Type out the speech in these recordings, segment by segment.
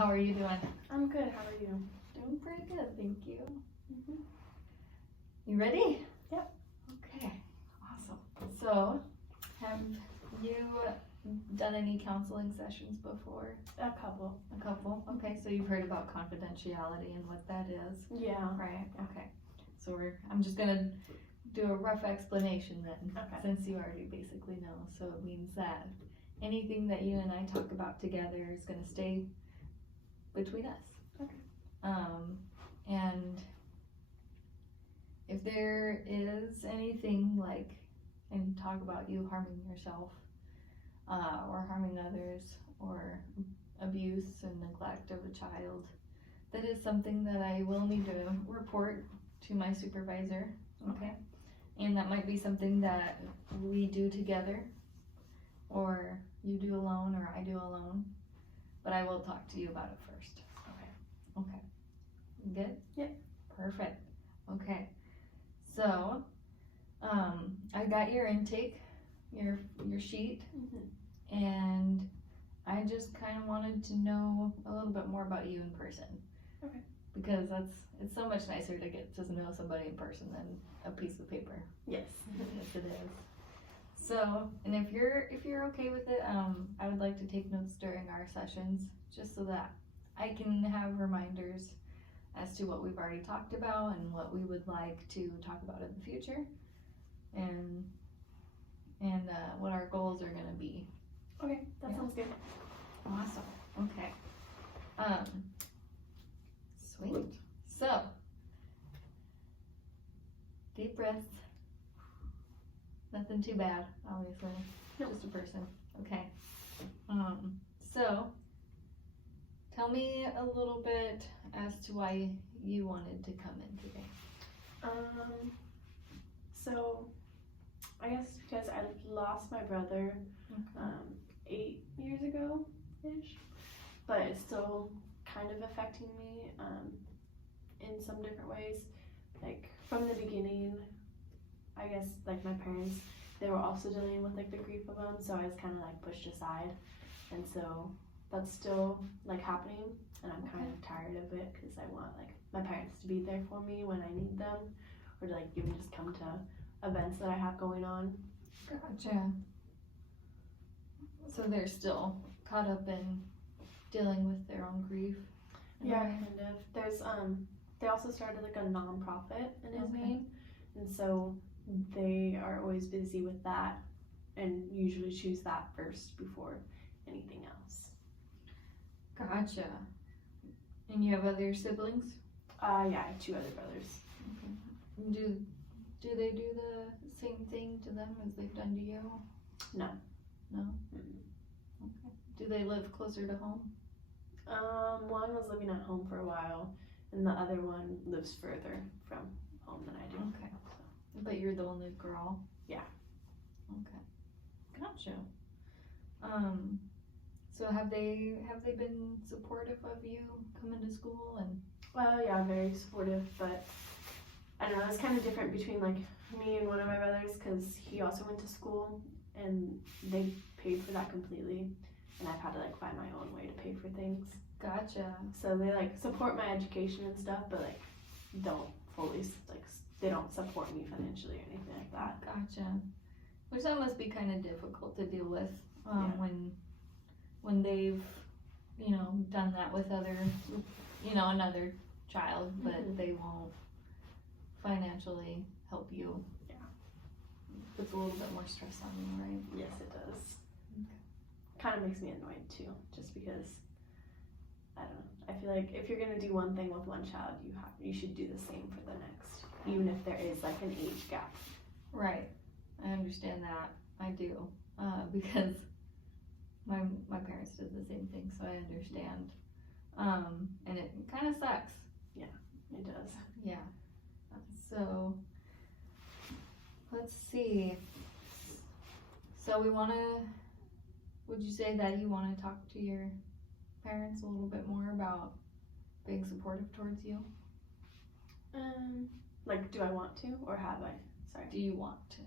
How are you doing? I'm good. How are you? Doing pretty good, thank you. Mm-hmm. You ready? Yep. Okay, awesome. So, have you done any counseling sessions before? A couple. A couple? Okay, so you've heard about confidentiality and what that is? Yeah. Right, okay. So I'm just gonna do a rough explanation then, Okay. since you already basically know. So it means that anything that you and I talk about together is gonna stay between us. Okay. And if there is anything like, and talk about you harming yourself, or harming others, or abuse and neglect of a child, that is something that I will need to report to my supervisor, okay? And that might be something that we do together, or you do alone, or I do alone, but I will talk to you about it first. Okay. Good? Yep. Perfect. Okay. So, I got your intake, your sheet, Mm-hmm. and I just kind of wanted to know a little bit more about you in person. Okay. Because it's so much nicer to get to know somebody in person than a piece of paper. Yes. Yes, it is. So, and if you're okay with it, I would like to take notes during our sessions, just so that I can have reminders as to what we've already talked about and what we would like to talk about in the future, and what our goals are gonna be. Okay, that sounds good. Awesome. Okay. Sweet. So, deep breaths. Nothing too bad, obviously. Just a person. Okay. So, tell me a little bit as to why you wanted to come in today. So I guess because I lost my brother 8 years ago ish, but it's still kind of affecting me in some different ways. Like from the beginning, I guess like my parents, they were also dealing with like the grief of him, so I was kind of like pushed aside, and so that's still like happening, and I'm kind of tired of it because I want like my parents to be there for me when I need them, or to like even just come to events that I have going on. Gotcha. So they're still caught up in dealing with their own grief. Yeah, kind of. There's they also started like a non-profit in his name, and so they are always busy with that, and usually choose that first before anything else. Gotcha. And you have other siblings? Yeah, I have 2 other brothers. Okay. Do they do the same thing to them as they've done to you? No. No? Mm-mm. Okay. Do they live closer to home? One was living at home for a while, and the other one lives further from home than I do. Okay. But you're the only girl? Yeah. Okay. Gotcha. So have they been supportive of you coming to school and? Well, yeah, very supportive, but I don't know, it's kind of different between like me and one of my brothers, because he also went to school and they paid for that completely, and I've had to like find my own way to pay for things. Gotcha. So they like support my education and stuff, but like don't fully like they don't support me financially or anything like that. Gotcha. Which that must be kind of difficult to deal with, Yeah. when they've, done that with another child, but Mhm. they won't financially help you. Yeah. Puts a little bit more stress on you, right? Yes, it does. Okay. Kind of makes me annoyed too, just because I don't know. I feel like if you're gonna do one thing with one child, you should do the same for the next, even if there is like an age gap. Right. I understand that. I do. Because my parents did the same thing, so I understand. And it kind of sucks. It does. Yeah. So, let's see. So would you say that you want to talk to your parents a little bit more about being supportive towards you? Like, do I want to, or have I? Sorry. Do you want to?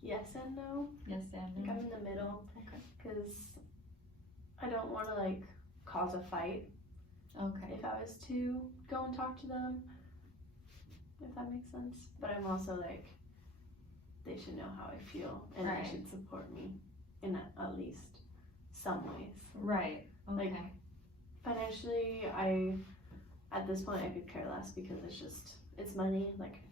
Yes and no. Yes and Like no. I'm in the middle. Okay. Because I don't want to like cause a fight Okay. if I was to go and talk to them, if that makes sense. But I'm also like, they should know how I feel, and Right. they should support me in at least some ways. Right. Okay. Like, financially, at this point I could care less because it's money. Like,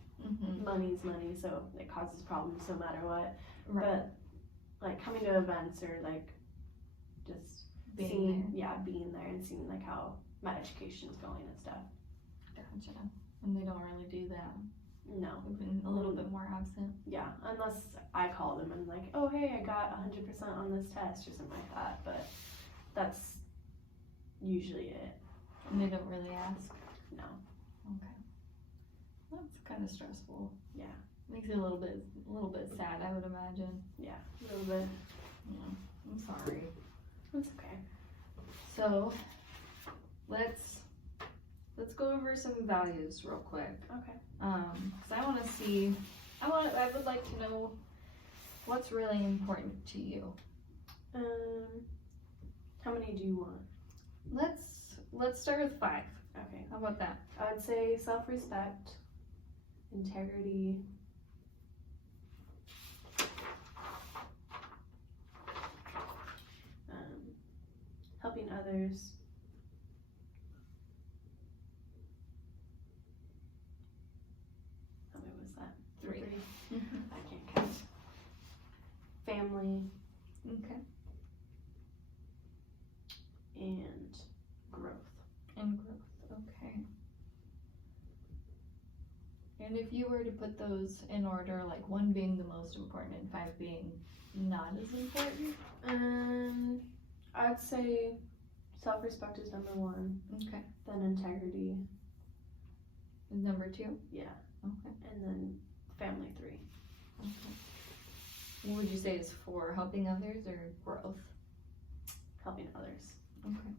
money's money, so it causes problems no matter what. Right. But like coming to events or like just being there and seeing like how my education's going and stuff. Gotcha. And they don't really do that. No. They've been a little bit more absent. Yeah, unless I call them and like, oh hey, I got 100% on this test or something like that. But that's usually it. And they don't really ask. No. Okay. That's kind of stressful. Yeah. Makes it a little bit sad, I would imagine. Yeah, a little bit. Yeah. I'm sorry. It's okay. So, let's go over some values real quick. Okay. 'Cause I want to see. I would like to know what's really important to you. How many do you want? Let's start with 5. Okay. How about that? I would say self-respect, integrity, helping others, how many was that? 3. I can't count. Family Okay. and growth. And growth. Okay. And if you were to put those in order, like 1 being the most important and 5 being not as important? I'd say self-respect is number 1. Okay. Then integrity. Is number 2? Yeah. Okay. And then family 3. Okay. What would you say is 4? Helping others or growth? Helping others. Okay.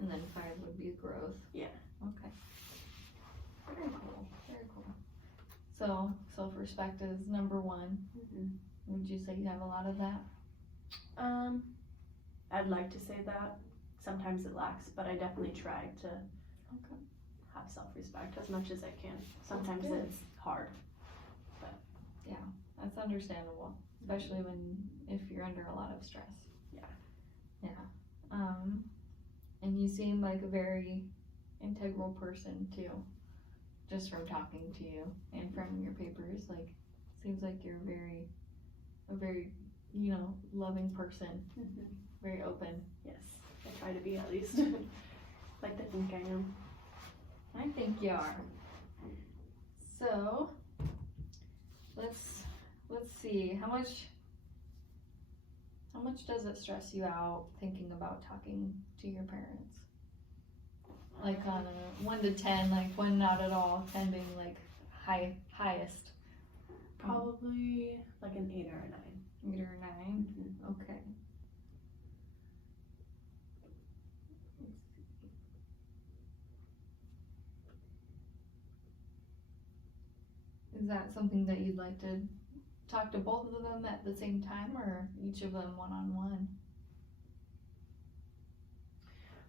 And then 5 would be growth? Yeah. Okay. Very cool. Very cool. So, self-respect is number 1. Would you say you have a lot of that? I'd like to say that. Sometimes it lacks, but I definitely try to have self-respect as much as I can. Sometimes it's hard. That's understandable, especially if you're under a lot of stress. Yeah. And you seem like a very integral person too, just from talking to you and from your papers. Like, seems like you're a very, loving person, very open. Yes, I try to be at least. Like to think I am. I think you are. So, let's see, how much does it stress you out thinking about talking to your parents? Like on a 1 to 10, like 1 not at all, 10 being like highest. Probably like an 8 or a 9. 8 or 9? Okay. Is that something that you'd like to talk to both of them at the same time, or each of them one-on-one?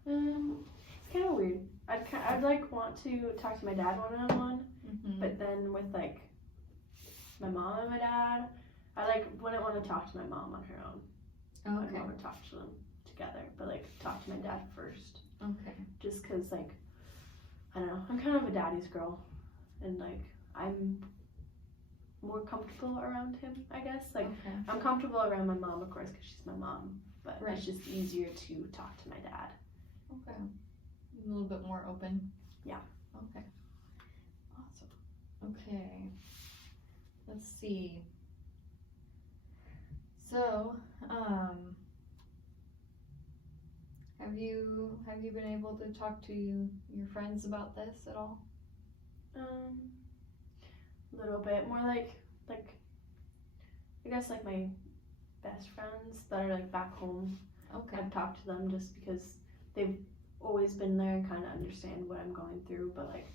It's kind of weird. I'd like want to talk to my dad one-on-one, but then with like my mom and my dad, I wouldn't want to talk to my mom on her own. Okay. I'd want to talk to them together, but like talk to my dad first. Okay. Just cause like, I don't know, I'm kind of a daddy's girl, and like I'm more comfortable around him, I guess. Like, okay. I'm comfortable around my mom, of course, because she's my mom, but Right. it's just easier to talk to my dad. Okay. A little bit more open. Yeah. Okay. Awesome. Okay. Let's see. So, have you been able to talk to your friends about this at all? A little bit more like I guess like my best friends that are like back home. Okay. I've talked to them just because they've always been there and kind of understand what I'm going through, but like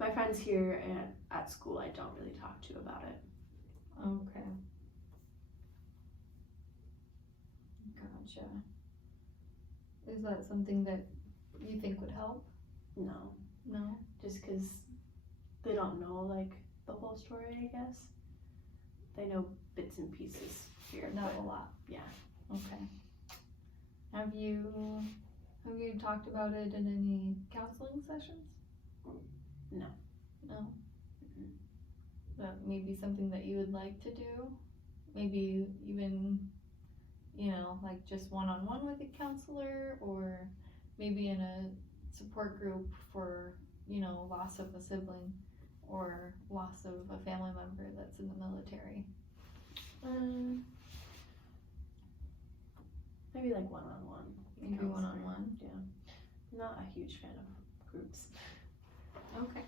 my friends here and at school I don't really talk to about it. Okay. Gotcha. Is that something that you think would help? No. No? Just because they don't know, like, the whole story, I guess. They know bits and pieces here. Not but, a lot. Yeah. Okay. Have you talked about it in any counseling sessions? No. No? Mm-mm. That may be something that you would like to do? Maybe even, like just one-on-one with a counselor, or maybe in a support group for, loss of a sibling or loss of a family member that's in the military. Maybe like one-on-one. Maybe counseling. one-on-one? Yeah. I'm not a huge fan of groups. Okay.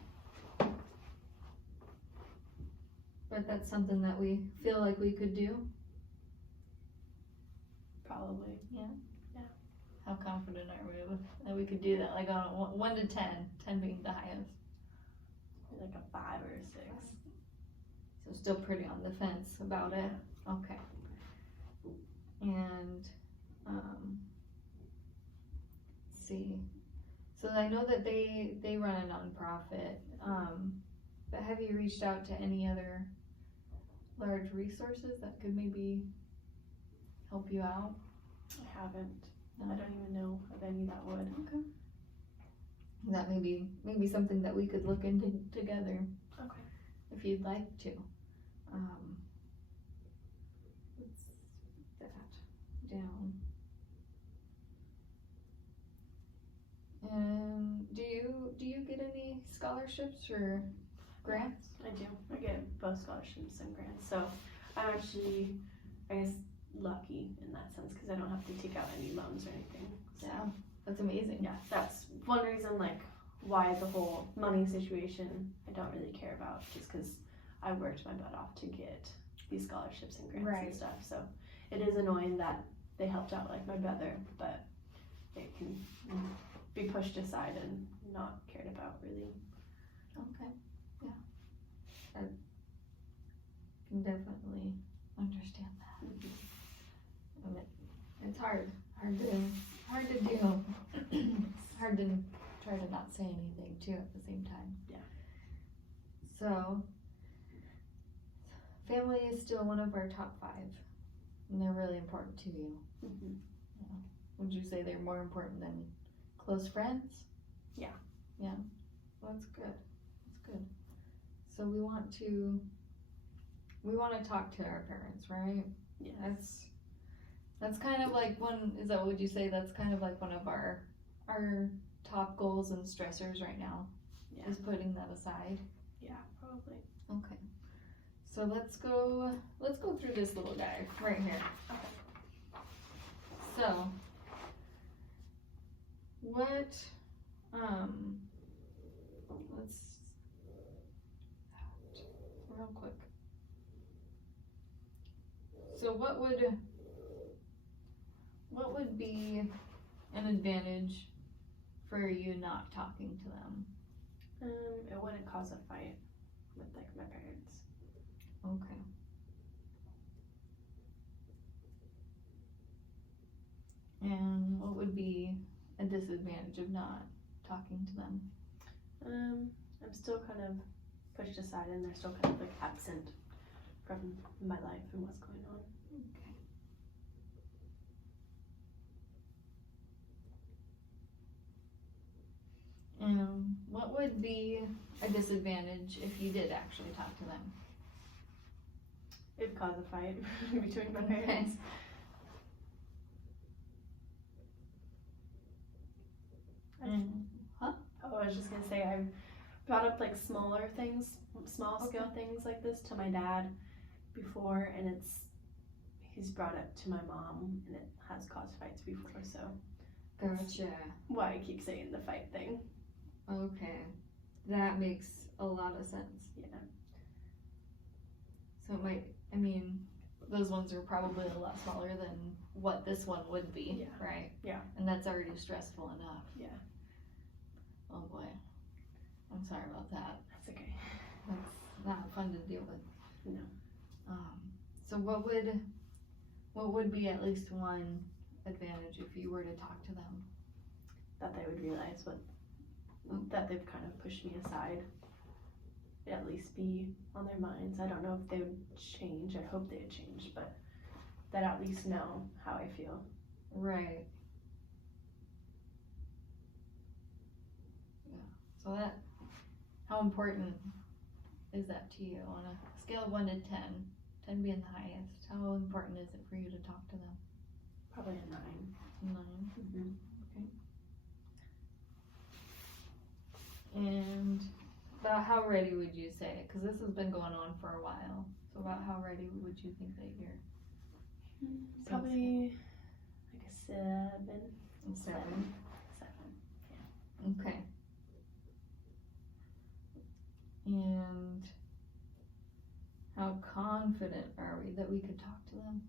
But that's something that we feel like we could do? Probably. How confident are we that we could do that? Like on a 1 to 10, 10 being the highest. Maybe like a 5 or a 6. So still pretty on the fence about it. Okay. And let's see. So I know that they run a nonprofit. But have you reached out to any other large resources that could maybe help you out? I haven't. No. I don't even know of any that would. Okay. That may be something that we could look into together. Okay. If you'd like to. Let's put that down. And do you get any scholarships or grants? I do. I get both scholarships and grants. So I'm actually, I guess, lucky in that sense because I don't have to take out any loans or anything. So, Yeah, that's amazing. yeah, that's one reason, like, why the whole money situation I don't really care about, just because I worked my butt off to get these scholarships and grants and stuff. So it is annoying that they helped out, like, my brother, but it can be pushed aside and not cared about, really. Okay. Yeah. I can definitely understand that. Mm-hmm. It's hard to do. Hard to try to not say anything too at the same time. Yeah. So, family is still one of our top 5, and they're really important to you. Mm-hmm. Would you say they're more important than close friends? Yeah. Yeah. Well, that's good. That's good. So we want to talk to our parents, right? Yes. That's kind of like would you say that's kind of like one of our top goals and stressors right now? Yeah. Is putting that aside? Yeah, probably. Okay. So let's go through this little guy right here. Okay. So what let's real quick. So what would be an advantage for you not talking to them? It wouldn't cause a fight with, like, my parents. Okay. And what would be a disadvantage of not talking to them? I'm still kind of pushed aside and they're still kind of, like, absent from my life and what's going on. Okay. And what would be a disadvantage if you did actually talk to them? It'd cause a fight between my parents. Huh? Oh, I was just gonna say, I've brought up, like, smaller things, small scale things like this to my dad before, and he's brought it to my mom, and it has caused fights before, so. Gotcha. Why I keep saying the fight thing. Okay. That makes a lot of sense. Yeah. So it might, those ones are probably a lot smaller than what this one would be, Yeah. right? Yeah. And that's already stressful enough. Yeah. Oh boy. I'm sorry about that. That's okay. That's not fun to deal with. No. So what would be at least one advantage if you were to talk to them? That they would realize that they've kind of pushed me aside. At least be on their minds. I don't know if they would change. I hope they'd change, but that at least know how I feel. Right. Yeah. So how important is that to you on a scale of 1 to 10? 10 being the highest. How important is it for you to talk to them? Probably a 9. 9. Mm-hmm. And about how ready would you say? Because this has been going on for a while. So about how ready would you think that you're? Probably like a 7. 7. 7. Okay. And how confident are we that we could talk to them?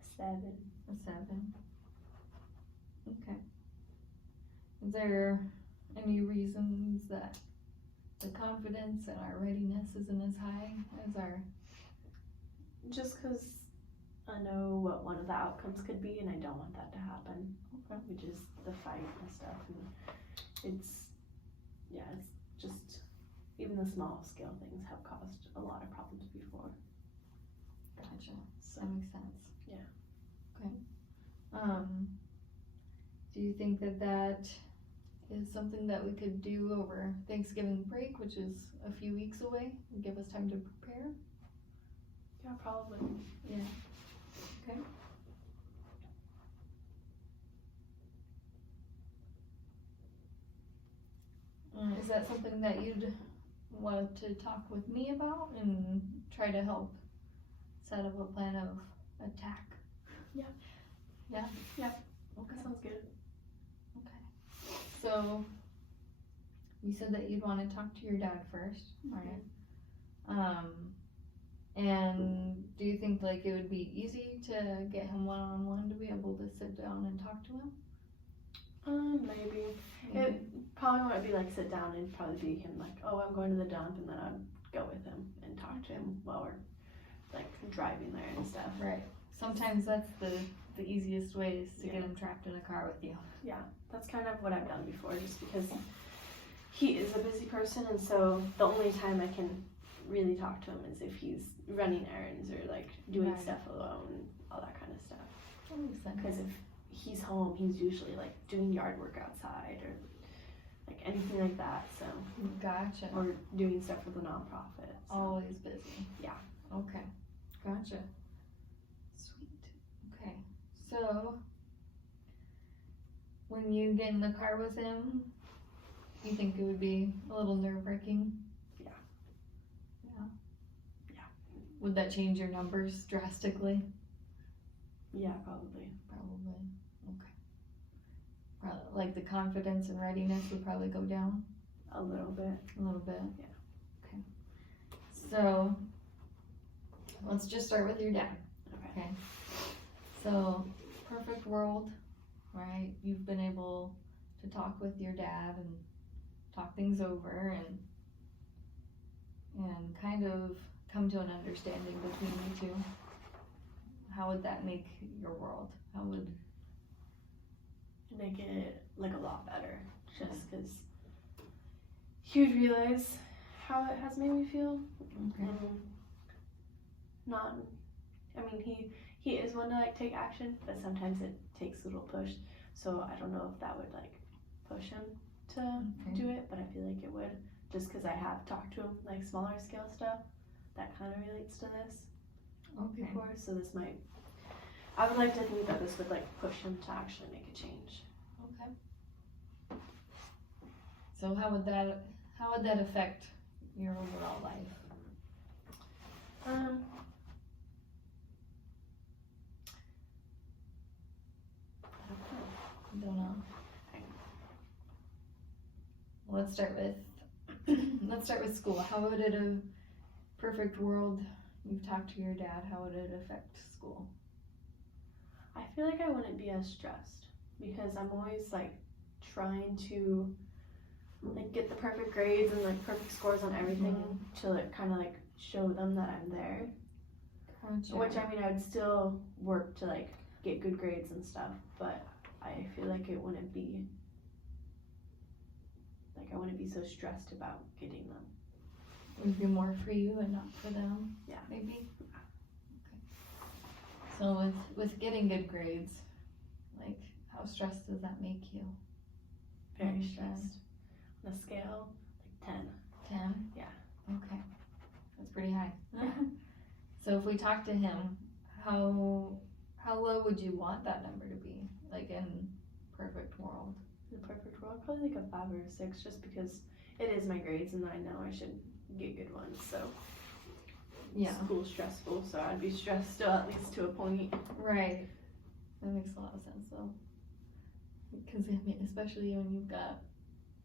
A 7. A 7. Okay. Is there any reasons that the confidence and our readiness isn't as high as our? Just because I know what one of the outcomes could be, and I don't want that to happen. Okay. Which is the fight and stuff. And it's just even the small scale things have caused a lot of problems before. Gotcha. So That makes sense. Yeah. Okay. Do you think that is something that we could do over Thanksgiving break, which is a few weeks away, and give us time to prepare? Yeah, probably. Yeah. Okay. Is that something that you'd want to talk with me about and try to help set up a plan of attack? Yeah. Yeah? Yeah. Okay. That sounds good. Okay. So, you said that you'd want to talk to your dad first, right? And do you think like it would be easy to get him one-on-one to be able to sit down and talk to him? Maybe. It probably wouldn't be like sit down. It'd probably be him like, oh, I'm going to the dump, and then I'd go with him and talk to him while we're like driving there and stuff. Right. Sometimes that's the easiest way is to get him trapped in a car with you. Yeah, that's kind of what I've done before, just because he is a busy person, and so the only time I can really talk to him is if he's running errands or like doing stuff alone, all that kind of stuff. That makes sense. Because if he's home, he's usually like doing yard work outside or like anything like that. So Gotcha. or doing stuff with a nonprofit. So. Always busy. Yeah. Okay. Gotcha. Sweet. Okay. So when you get in the car with him, you think it would be a little nerve-wracking? Yeah. Yeah. Yeah. Would that change your numbers drastically? Yeah, probably. Probably. Okay. Probably, like the confidence and readiness would probably go down? A little bit. A little bit? Yeah. Okay. So, let's just start with your dad. Okay. So, perfect world, right? You've been able to talk with your dad and talk things over and kind of come to an understanding between you two. How would that make your world? How would make it like a lot better, just because he would realize how it has made me feel. Okay. Not, I mean, he is one to like take action, but sometimes it takes a little push. So I don't know if that would like push him to do it, but I feel like it would, just because I have talked to him like smaller scale stuff that kind of relates to this before. So this might, I would like to think that this would like push him to actually make a change. Okay. So how would that affect your overall life? I Don't know. Well, let's start with school. How would it a perfect world? You've talked to your dad. How would it affect school? I feel like I wouldn't be as stressed because I'm always like trying to like get the perfect grades and like perfect scores on everything to like kind of like show them that I'm there. Gotcha. Which I mean I would still work to like get good grades and stuff, but I feel like it wouldn't be, like I wouldn't be so stressed about getting them. It would be more for you and not for them. Yeah. Maybe. Okay. So with getting good grades, like how stressed does that make you? Very stressed. On a scale, like 10. 10? Yeah. Okay. That's pretty high. So if we talk to him, how low would you want that number to be? Like in perfect world? In the perfect world, probably like a 5 or a 6, just because it is my grades and I know I should get good ones. So yeah, school's stressful, so I'd be stressed still at least to a point. Right. That makes a lot of sense though. Because I mean, especially when you've got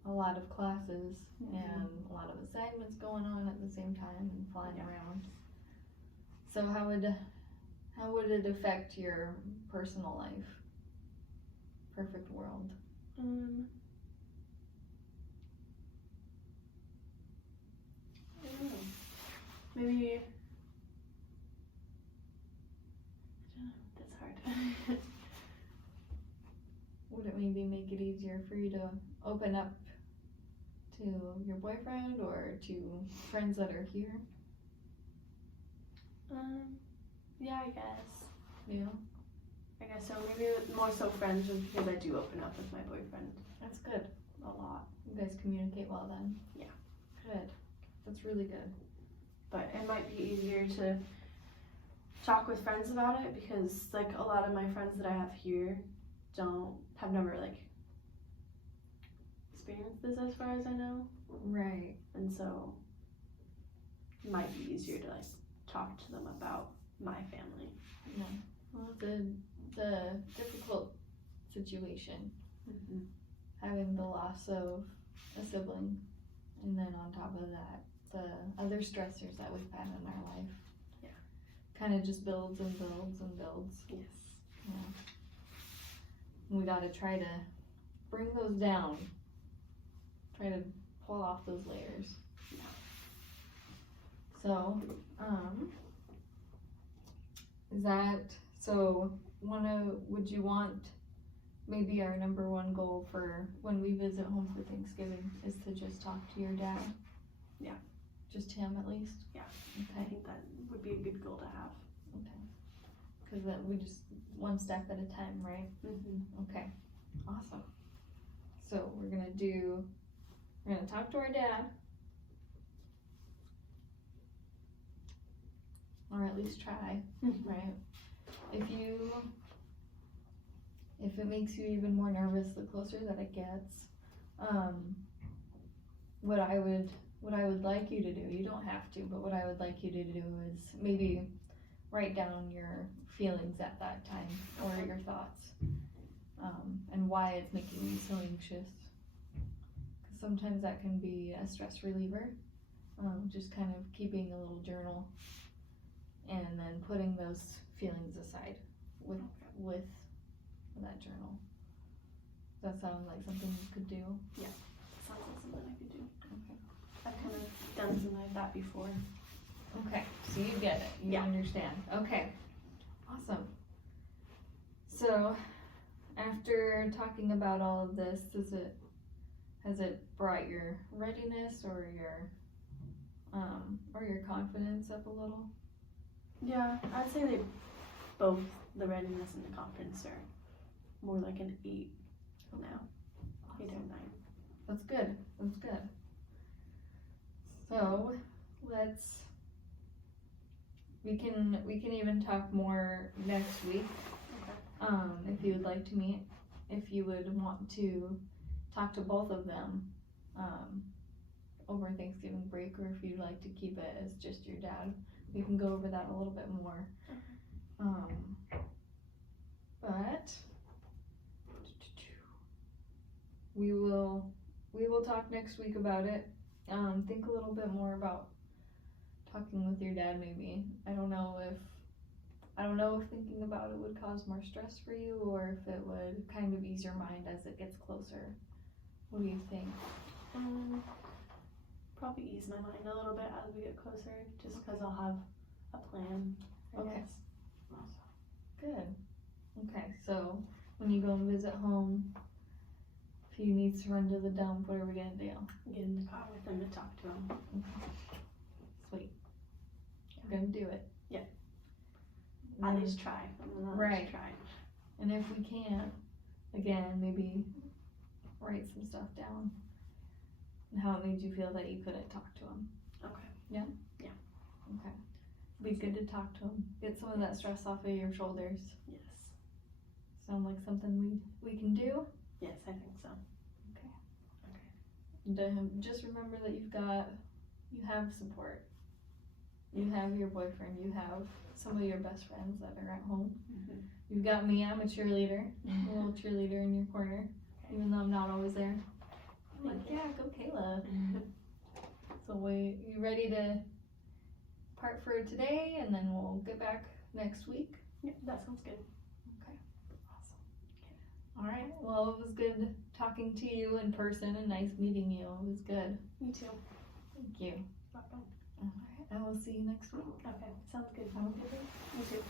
a lot of classes and a lot of assignments going on at the same time and flying around. So how would it affect your personal life? Perfect world. I don't know. Maybe. I don't know. That's hard. Would it maybe make it easier for you to open up to your boyfriend or to friends that are here? Yeah, I guess. Yeah. I guess so. Maybe more so friends, just because I do open up with my boyfriend. That's good. A lot. You guys communicate well then? Yeah. Good. That's really good. But it might be easier to talk with friends about it because, like, a lot of my friends that I have here have never, like, experienced this as far as I know. Right. And so it might be easier to, like, talk to them about my family. Yeah. Well, the difficult situation, having the loss of a sibling, and then on top of that, the other stressors that we've had in our life. Yeah. Kind of just builds and builds and builds. Yes. Yeah. We gotta try to bring those down. Try to pull off those layers. Yeah. So, is that, so would you want maybe our number one goal for when we visit home for Thanksgiving is to just talk to your dad? Yeah. Just him at least? Yeah. I Okay. think that would be a good goal to have. Okay. Because then we just one step at a time, right? Okay. Awesome. So we're gonna talk to our dad. Or at least try, right? If it makes you even more nervous the closer that it gets, what I would like you to do, you don't have to, but what I would like you to do is maybe write down your feelings at that time or your thoughts, and why it's making you so anxious. Because sometimes that can be a stress reliever, just kind of keeping a little journal and then putting those feelings aside with that journal. Does that sound like something you could do? Yeah, sounds like something I could do. Okay. I've kind of done something like that before. Okay, so you get it. You understand. Okay, awesome. So, after talking about all of this, has it brought your readiness or your confidence up a little? Yeah, I'd say both the readiness and the confidence are more like an 8 now. Awesome. 8 or 9. That's good. That's good. So we can even talk more next week. Okay. If you would like to meet, if you would want to talk to both of them, over Thanksgiving break, or if you'd like to keep it as just your dad, we can go over that a little bit more. Okay. But we will talk next week about it. Think a little bit more about talking with your dad maybe. I don't know if thinking about it would cause more stress for you or if it would kind of ease your mind as it gets closer. What do you think? Probably ease my mind a little bit as we get closer, just because I'll have a plan, I guess. Awesome. Good. Okay, so when you go and visit home, if he needs to run to the dump, what are we gonna do? Get in the car with him to talk to him. Sweet. We're gonna do it. Yeah. And At then- least try. Right. Try. And if we can't, again, maybe write some stuff down. And how it made you feel that you couldn't talk to him. Okay. Yeah? Yeah. Okay. Be good to talk to him. Get some of that stress off of your shoulders. Yes. Sound like something we can do? Yes, I think so. Just remember that you have support. You have your boyfriend. You have some of your best friends that are at home. Mm-hmm. You've got me. I'm a cheerleader. I'm a little cheerleader in your corner, even though I'm not always there. I'm like, yeah, go Kayla. So you ready to part for today, and then we'll get back next week? Yeah, that sounds good. Okay, awesome. All right. Well, it was good talking to you in person, and nice meeting you. It was good. Me too. Thank you. Welcome. All right. I will see you next week. Okay, sounds good. Have a good day. You too.